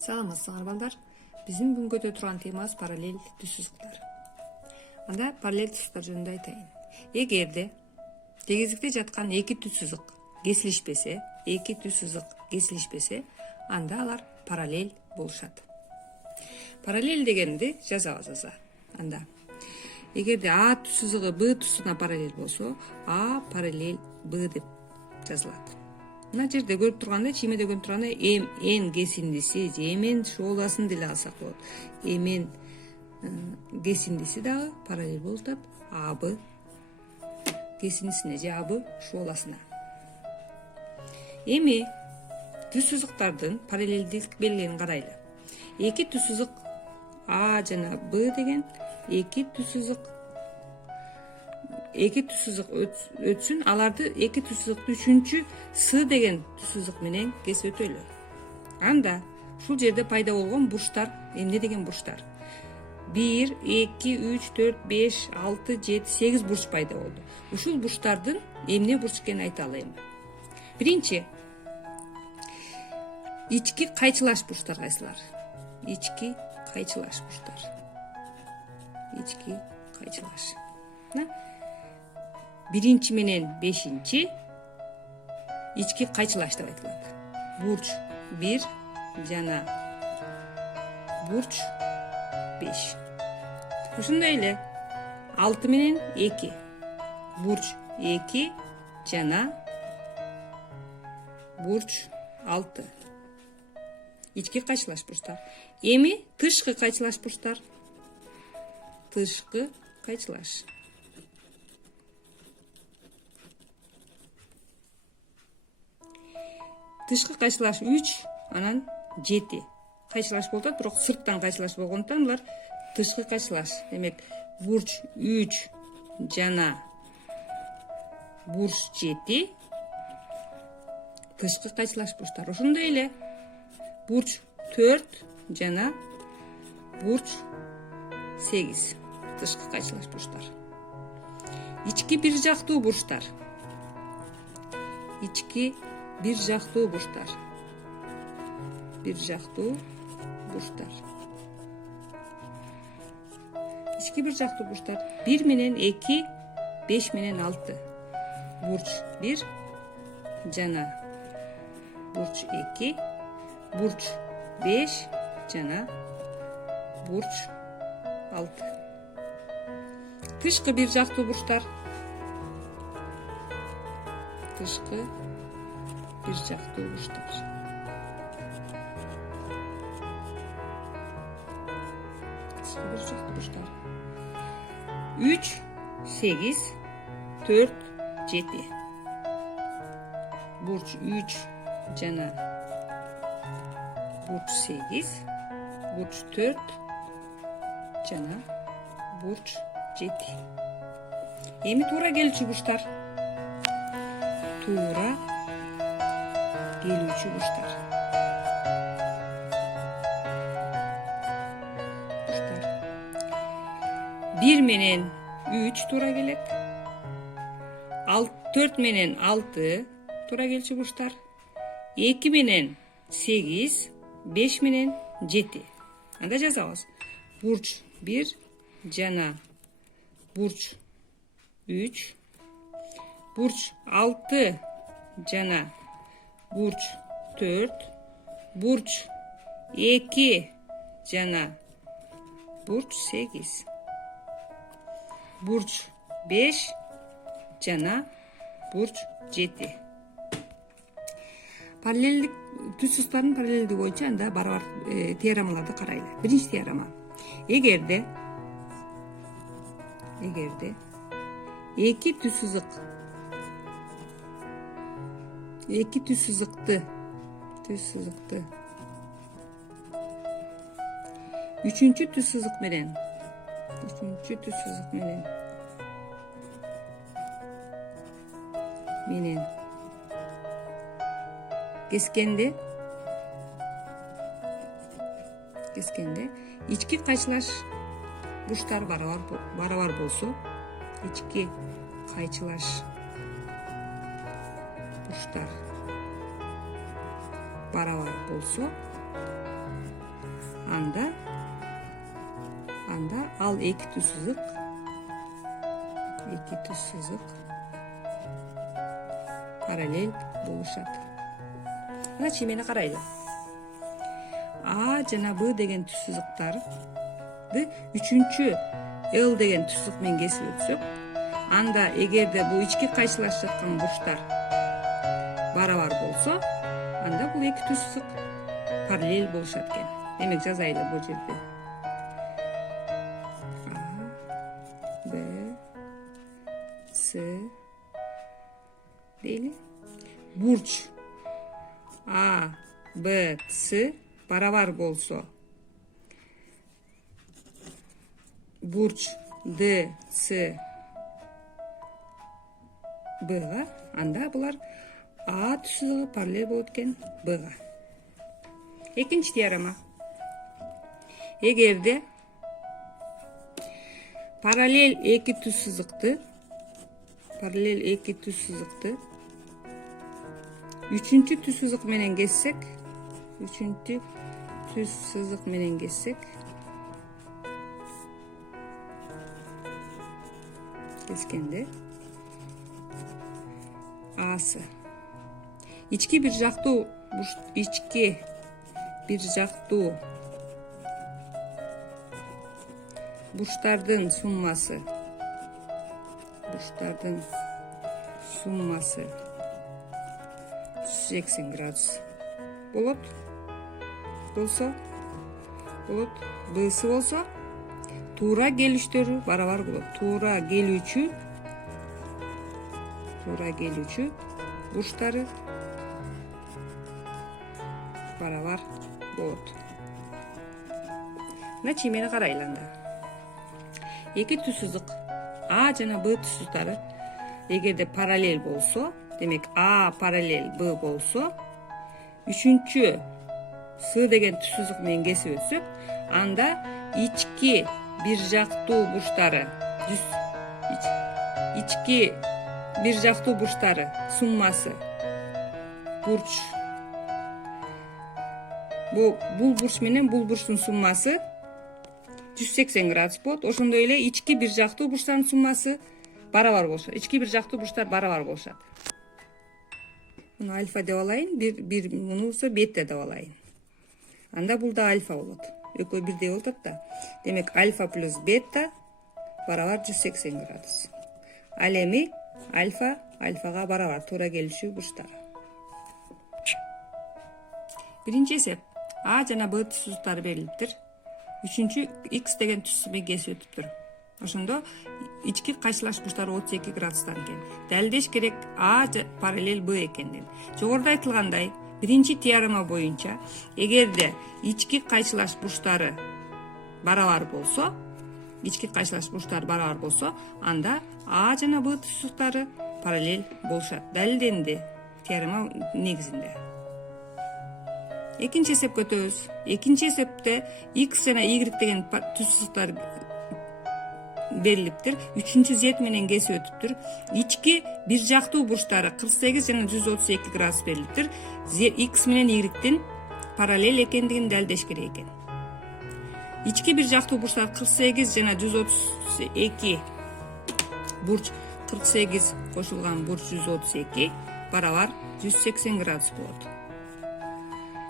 Саламатсыңар балдар. Биздин бүгүнкү өтө турган темабыз параллель түз сызыктар. Анда параллель түзсүзүктар жөнүндө айтайын. Эгерде тегиздикте жаткан эки түз сызык кесилишпесе, анда алар параллель болушат. Параллель дегенди жазабыз. Анда эгерде А түз сызыгы Б түз сызыгына параллель болсо, А параллель Б деп жазылат. Мына жерде көрүп тургандай, чиймеде көрүп тургандай, эн кесиндиси же эмен шооласын деле алсак болот. Эмен кесиндиси дагы параллель болуп атат АБ кесиндисине же АБ шооласына. Эми түз сызыктардын параллелдик белгилерин карайлы. Эки түз сызык А жана Б деген эки түз сызык өтсүн, аларды эки түз сызыкты үчүнчү С деген түз сызык менен кесип өтөлү. Анда ушул жерде пайда болгон бурчтар эмне деген бурчтар? 1, 2, 3, 4, 5, 6, 7, 8 бурч пайда болду. Ушул бурчтардын эмне бурч экенин айталы эми. Биринчи, ички кайчылаш бурчтар кайсылар? Ички кайчылаш бурчтар. Ички кайчылаш. Биринчи менен бешинчи ички кайчылаш деп айтылат. Бурч 1 жана бурч 5. Ошондой эле 6 менен 2 бурч 2 жана бурч 6. Ички кайчылаш бурчтар. Эми тышкы кайчылаш бурчтар. Тышкы кайчылаш. Тышкы кайчылаш 3, анан 7 кайчылаш болуп атат, бирок сырттан кайчылаш болгондуктан булар тышкы кайчылаш. Демек, бурч 3 жана бурч 7 тышкы кайчылаш бурчтар. Ошондой эле бурч 4 жана бурч 8 тышкы кайчылаш бурчтар. Ички бир жактуу бурчтар. Ички бир жактуу бурчтар. Бир жактуу бурчтар. Ички бир жактуу бурчтар. 1 менен 2, 5 менен 6. Бурч 1 жана бурч 2, бурч 5 жана бурч 6. Тышкы бир жактуу бурчтар. Тышкы бир жактуу бурчтар. Тышкы бир жактуу бурчтар. 3, 8, 4, 7. Бурч 3 жана бурч 8, бурч 4 жана бурч 7. Эми туура келүүчү бурчтар. Туура келүүчү бурчтар. 1 менен 3 туура келет. 4 менен 6 туура келүүчү бурчтар. 2 менен 8, 5 менен 7. Анда жазабыз. Бурч 1 жана бурч 3, бурч 6 жана бурч 4, бурч 2 жана бурч 8, бурч 5 жана бурч 7. Параллелдик түз сызыктардын параллелдиги боюнча анда бар теоремаларды карайлы. Биринчи теорема. Эгерде эки түз сызыкты үчүнчү түз сызык менен кескенде ички кайчылаш бурчтар барабар болсо, ички кайчылаш бурчтар барабар болсо, анда ал эки түз сызык параллель болушат. Мына эмени карайлы. А жана Б деген түз сызыктарды үчүнчү Л деген түз сызык менен кесип өтсөк, анда эгерде бул ички кайшылашып жаткан бурчтар барабар болсо, анда бул эки түз сызык параллель болушат экен. Демек жазайлы бул жерде. А, Б, С дейли. Бурч А, Б, С барабар болсо, бурч Д, С Б'га, анда булар А түз сызыгы параллель болот экен Б'га. Экинчи теорема. Эгерде параллель эки түз сызыкты үчүнчү түз сызык менен кессек, кескенде Асы ички бир жактуу бурчтардын суммасы 180 градус болот. Б'сы болсо туура келиштөрү барабар болот. Туура келүүчү бурчтары барабар болот. Мына чемени карайлы анда. Эки түз сызык А жана Б түз сызыктары эгерде параллель болсо, демек А параллель Б болсо, үчүнчү С деген түз сызык менен кесип өтсөк, анда ички бир жактуу бурчтары суммасы бурч. Бул бурч менен бул бурчтун суммасы 180 градус болот. Ошондой эле ички бир жактуу бурчтардын суммасы барабар болушат. Ички бир жактуу бурчтар барабар болушат. Муну альфа деп алайын, бир муну болсо бета деп алайын. Анда бул да альфа болот. Экөө бирдей болуп атат да. Демек альфа плюс бета барабар 180 градус. Ал эми альфага барабар туура келүүчү бурчтар. Биринчи эсеп. А жана Б түз сызыктары берилиптир. Үчүнчү X деген түз менен кесип өтүптүр. Ошондо ички кайшылаш бурчтары 32 градустан экен. Далилдеш керек А параллель Б экендин. Жогоруда айтылгандай, биринчи теорема боюнча, эгерде ички кайшылаш бурчтары барабар болсо, анда А жана Б түз сызыктары параллель болушат. Далилденди теорема негизинде. Экинчи эсепке өтөбүз. Экинчи эсепте X жана Y деген түз сызыктар берилиптир. Үчүнчү Z менен кесип өтүптүр. Ички бир жактуу бурчтары 48 жана 132 градус берилиптир. X менен Y'дин параллель экендигин далилдеш керек экен. Ички бир жактуу бурчтар 48 жана 132 бурч 48 кошулган бурч 132 барабар 180 градус болот.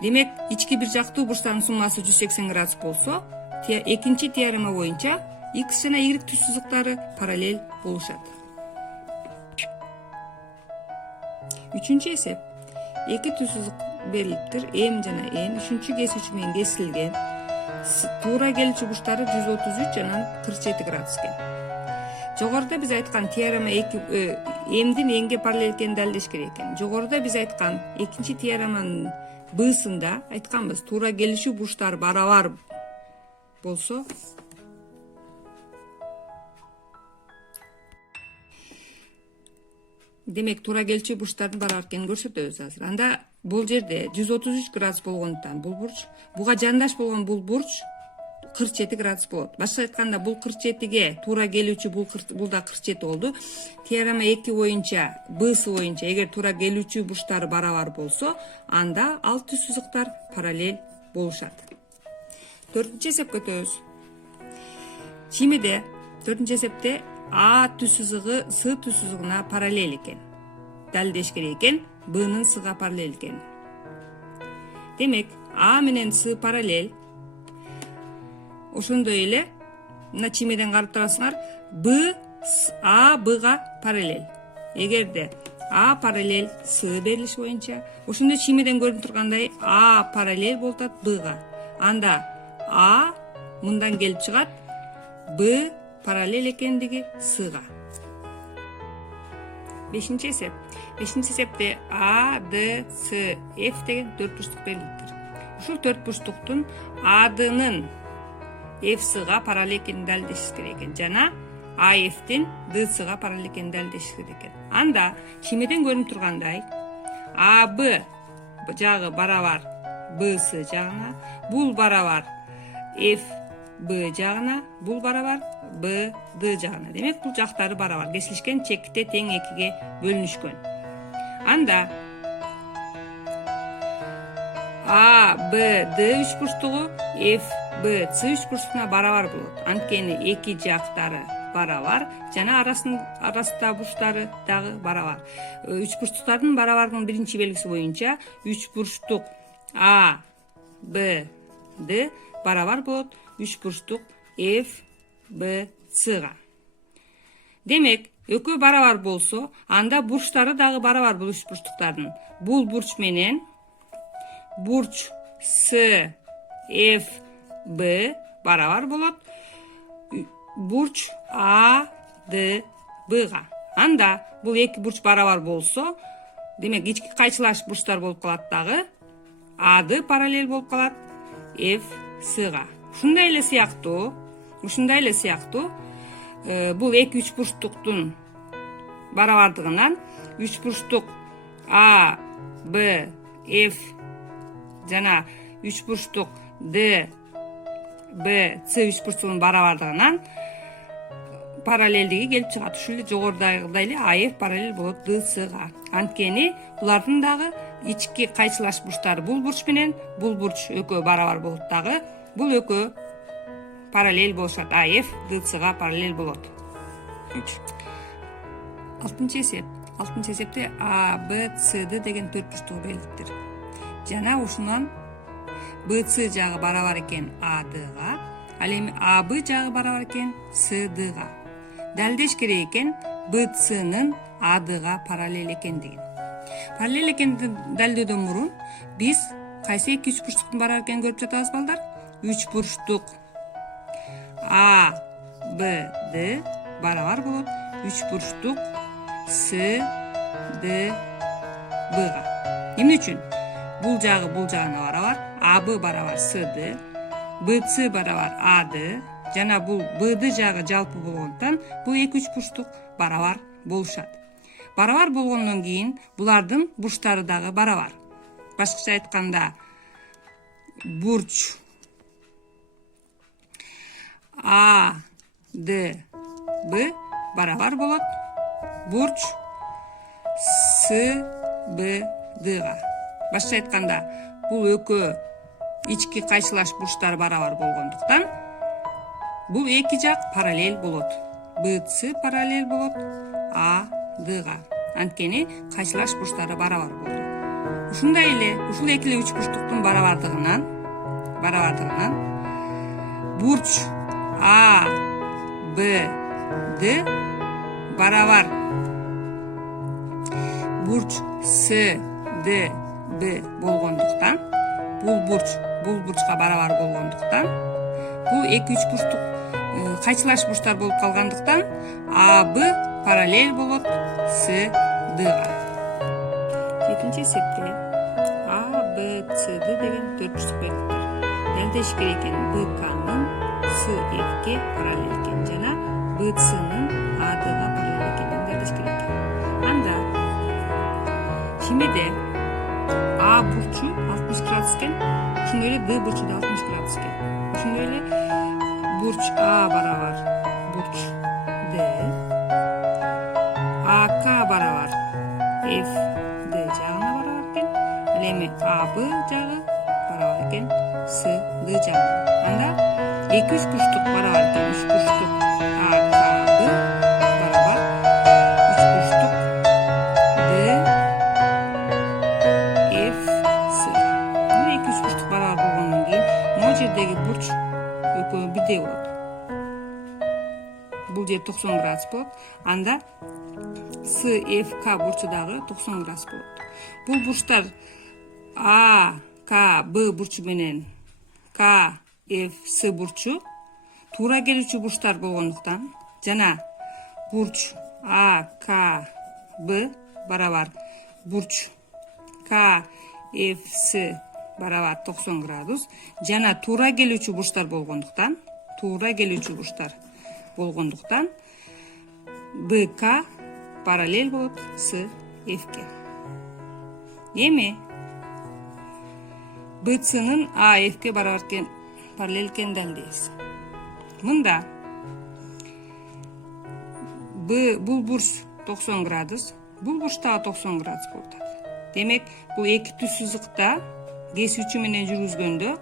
Демек, ички бир жактуу бурчтардын суммасы 180 градус болсо, экинчи теорема боюнча X жана Y түз сызыктары параллель болушат. Үчүнчү эсеп. Эки түз сызык берилиптир. М жана N үчүнчү кесүүчү менен кесилген. Туура келүүчү бурчтары 133 жана 47 градус экен. Жогоруда биз айткан теорема M'дин N'ге параллель экенин далилдеш керек экен. Жогоруда биз айткан экинчи теореманын Б'сында айтканбыз, туура келүүчү бурчтар барабар болсо, демек туура келүүчү бурчтардын барабар экенин көрсөтөбүз азыр. Анда бул жерде 133 градус болгондуктан бул бурч, буга жандаш болгон бул бурч 47 градус болот. Башка айтканда, бул 47ге туура келүүчү бул да 47 болду. Теорема 2 боюнча, Б'сы боюнча, эгер туура келүүчү бурчтары барабар болсо, анда ал түз сызыктар параллель болушат. 4-nче эсепке өтөбүз. Чимеде 4-нче эсепте А түз сызыгы С түз сызыгына параллель экен. Далилдеш керек экен, Б'нын С'га параллель экен. Демек, А менен С параллель. Ошондой эле мына чимеден карап турасыңар, А Б'га параллель. Эгерде А параллель С берилиш боюнча, ошондо чимеден көрүнүп тургандай А параллель болуп атат Б'га. Анда А мындан келип чыгат, Б параллель экендиги С'га. 5-нче эсеп. 5-нче эсепте А, Д, С, F деген төрт бурчтук берилиптир. Ушул төрт бурчтуктун A'нын F'сыга параллель экенин далилдешибиз керек экен. Жана AF'тин D'сыга параллель экенин далилдешибиз керек экен. Анда чимеден көрүнүп тургандай, AB жагы барабар BS жагына, бул барабар FB жагына, бул барабар BD жагына. Демек, бул жактары барабар, кесилишкен чекитте тең экиге бөлүнүшкөн. Анда ABD үчбурчтугу FBC үчбурчтугуна барабар болот. Анткени эки жактары барабар жана арасында бурчтары дагы барабар. Үчбурчтуктардын барабардын биринчи белгиси боюнча үчбурчтук A, B, D барабар болот үчбурчтук F, B, C'га. Демек, экөө барабар болсо, анда бурчтары дагы барабар бул үчбурчтуктардын. Бул бурч менен бурч С, F, B барабар болот бурч А, Д, Б'га. Анда бул эки бурч барабар болсо, демек ички кайчылаш бурчтар болуп калат дагы. A'ды параллель болуп калат F, S'га. Ушундай эле сыяктуу бул эки үчбурчтуктун барабардыгынан үчбурчтук А, Б, F жана үчбурчтук D, B, C үчбурчтугунун барабардыгынан параллелдиги келип чыгат. Ушул эле жогорудагыдай эле AF параллель болот D'сыга. Анткени булардын дагы ички кайчылаш бурчтары бул бурч менен бул бурч экөө барабар болот дагы. Бул экөө параллель болушат. AF D'сыга параллель болот. 6-нчы эсеп. 6-нчы эсепте А, Б, C'ды деген төрт бурчтугу берилиптир. Жана ушунан BC жагы барабар экен ADга, ал эми AB жагы барабар экен CDга. Далилдеш керек экен BCнын ADга параллель экендигин. Параллель экендигин далилдөөдөн мурун биз кайсы эки үчбурчтуктун барабар экенин көрүп жатабыз балдар? Үчбурчтук А, Б, Д барабар болот үчбурчтук С, Д, Б'га. Эмне үчүн? Бул жагына барабар, AB барабар CD, BC барабар AD, жана бул BD жагы жалпы болгондуктан бул эки үчбурчтук барабар болушат. Барабар болгондон кийин булардын бурчтары дагы барабар. Башкача айтканда, бурч А, Д, Б барабар болот бурч С, Б, Дга. Башкача айтканда, бул экөө ички кайчылаш бурчтары барабар болгондуктан бул эки жак параллель болот. BC параллель болот А, Дга. Анткени кайчылаш бурчтары барабар болду. Ушундай эле ушул эки эле үчбурчтуктун барабардыгынан бурч А, Б, Д барабар бурч С, Д, Б болгондуктан, бул бурчка барабар болгондуктан, бул эки үчбурчтук кайчылаш бурчтар болуп калгандыктан АБ параллель болот С, Дга. 7-нчи эсепте А, Б, C'ды деген төрт бурчтук берилиптир. Далилдеш керек экен БКнын С, F'ге параллель экен жана BCнын ADга параллель экенин далилдеш керек экен. Анда чимеде А бурчу 60 градус экен, ошондой эле Д бурчу да 60 градус экен. Ошондой эле бурч А барабар бурч Д, АК барабар F, Д жагына барабар экен. Ал эми АБ жагы барабар экен С, Д жагына. Анда 2 3 бурчтук барабар экен. 3 бурчтук А, К, Б барабар 3 бурчтук Д, F, С. Мына 2 3 бурчтук барабар болгондон кийин могу жердеги бурч экөө бирдей болот. Бул жер 90 градус болот. Анда С, F, К бурчу дагы 90 градус болот. Бул бурчтар А, К, Б бурчу менен К, F, С бурчу туура келүүчү бурчтар болгондуктан жана бурч А, К, Б барабар бурч К, F, С барабар 90 градус жана туура келүүчү бурчтар болгондуктан БК параллель болот с F'ке. Эми BC'нын AF'ке барабар экен параллель экенин далилдейбиз. Мында бул бурч 90 градус, бул бурч дагы 90 градус болуп атат. Демек, бул эки түз сызыкта кесүүчү менен жүргүзгөндө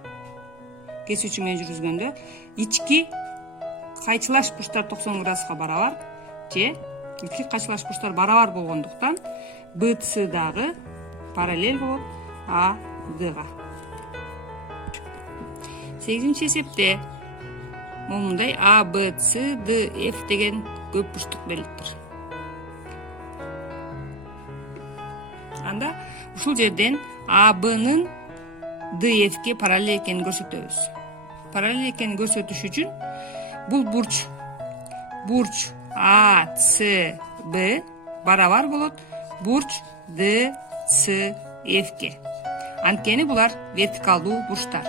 ички кайчылаш бурчтар 90 градуска барабар же ички кайчылаш бурчтар барабар болгондуктан BC дагы параллель болот ADга. 8-чи эсепте момундай A, B, C, D, F деген көп бурчтук берилиптир. Анда ушул жерден AB'нын DF'ке параллель экенин көрсөтөбүз. Параллель экенин көрсөтүш үчүн бул бурч A, C, B барабар болот бурч D, C, F'ке. Анткени булар вертикалдуу бурчтар.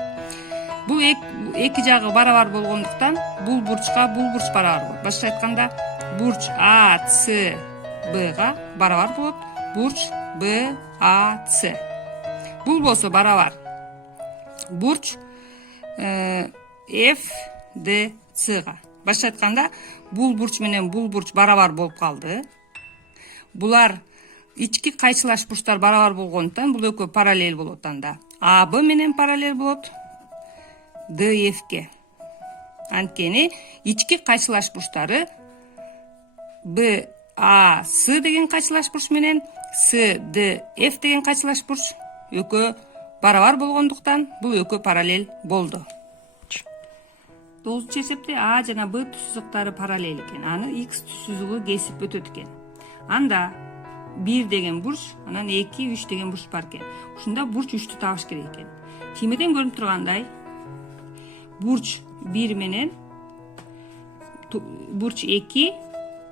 Бул эки жагы барабар болгондуктан бул бурчка бул бурч барабар болот. Башка айтканда бурч A, C, B'га барабар болот бурч B, A, C. Бул болсо барабар бурч F, D, C'га. Башка айтканда бул бурч менен бул бурч барабар болуп калды. Булар ички кайчылаш бурчтар барабар болгондуктан бул экөө параллель болот. Анда AB менен параллель болот DF'ке. Анткени ички кайчылаш бурчтары BAC деген кайчылаш бурч менен CDF деген кайчылаш бурч экөө барабар болгондуктан бул экөө параллель болду. 9-чу эсепте А жана Б түз сызыктары параллель экен. Аны X түз сызыгы кесип өтөт экен. Анда 1 деген бурч, анан 2, 3 деген бурч бар экен. Ушунда бурч 3'тү табыш керек экен. Тиймеден көрүнүп тургандай, бурч 1 менен бурч 2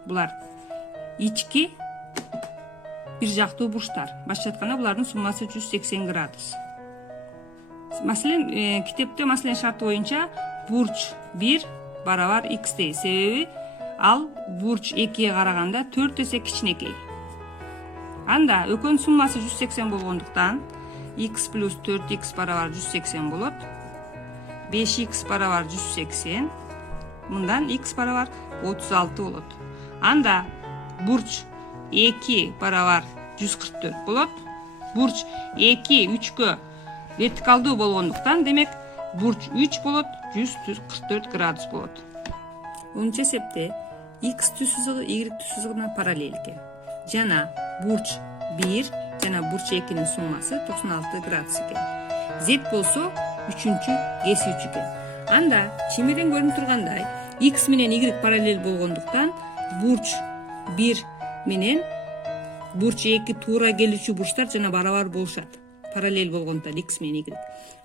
булар ички бир жактуу бурчтар. Башка айтканда булардын суммасы 180 градус. Маселен, китепте шарты боюнча бурч 1 барабар X дейт. Себеби ал бурч 2'ye караганда 4 эсе кичинекей. Анда экөөнүн суммасы 180 болгондуктан X плюс 4X барабар 180 болот. 5X барабар 180. Мындан X барабар 36 болот. Анда бурч 2 барабар 144 болот. Бурч 2 3кө вертикалдуу болгондуктан демек бурч 3 болот, 144 градус болот. 10-чу эсепте X түз сызыгы Y түз сызыгына параллель экен. Жана бурч 1 жана бурч 2'нин суммасы 96 градус экен. Z болсо 3-чү кесүүчү экен. Анда чемеден көрүнүп тургандай X менен Y параллель болгондуктан бурч 1 менен бурч 2 туура келүүчү бурчтар жана барабар болушат. Параллель болгондуктан X менен Y.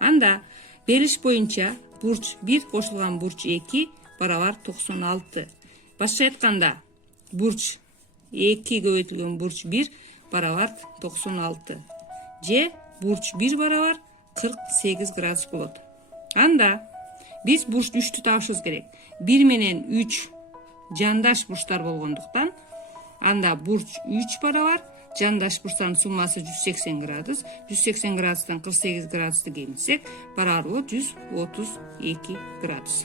Анда берилиш боюнча бурч 1 кошулган бурч 2 барабар 96. Башка айтканда бурч 2 көбөйтүлгөн бурч 1 барабар 96. Же бурч 1 барабар 48 градус болот. Анда биз бурч 3'тү табышыбыз керек. 1 менен 3 жандаш бурчтар болгондуктан анда бурч 3 барабар жандаш бурчтардын суммасы 180 градус. 180 градустан 48 градусту кемитсек барабар болот 132 градус.